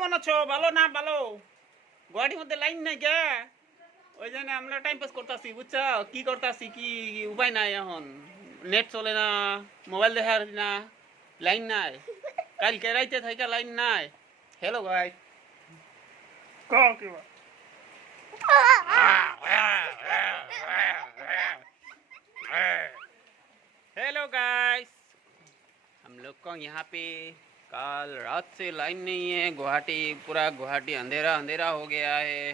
কেমন আছো? ভালো না? ভালো। গুয়াহাটির মধ্যে লাইন নাই কে? ওই জন্য আমরা টাইম পাস করতেছি, বুঝছো? কি করতেছি, কি উপায় নাই এখন। নেট চলে না, মোবাইল দেখার না, লাইন নাই। কালকে রাইতে থাইকা লাইন নাই। Hello guys. কও কি বা? हेलो गाइस, हम लोग को यहाँ पे कल रात से लाइन नहीं है। गुवाहाटी पूरा गुवाहाटी अंधेरा अंधेरा हो गया है।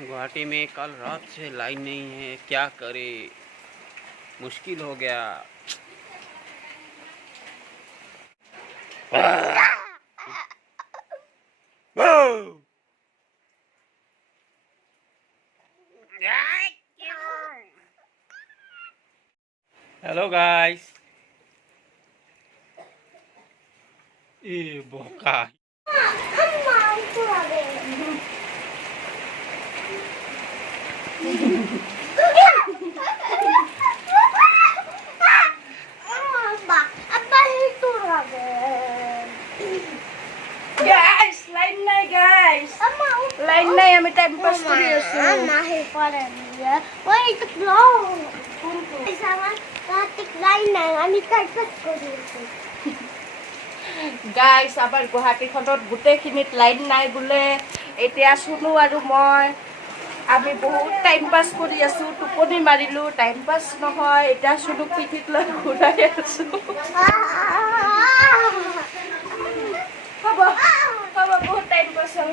गुवाहाटी में कल रात से लाइन नहीं है, क्या करे, मुश्किल हो गया। Hello guys. ये बोका Guys, line na guys. Line na yung may time pass ko rin so. Wait, long. Sama static line na আমি টাইপস কৰি আছো। Guys, আমাৰ গুৱাহাটীখনত গোটেইখিনিত লাইন নাই বোলে। এতিয়া শুনো আৰু মই আমি বহুত টাইম পাছ কৰি আছো, টোপনি মাৰিলো, টাইম পাছ নহয়। এতিয়া শুনো পিঠিত লৈ ঘূৰাই আছো। হ'ব বহুত টাইম পাছ হ'ল।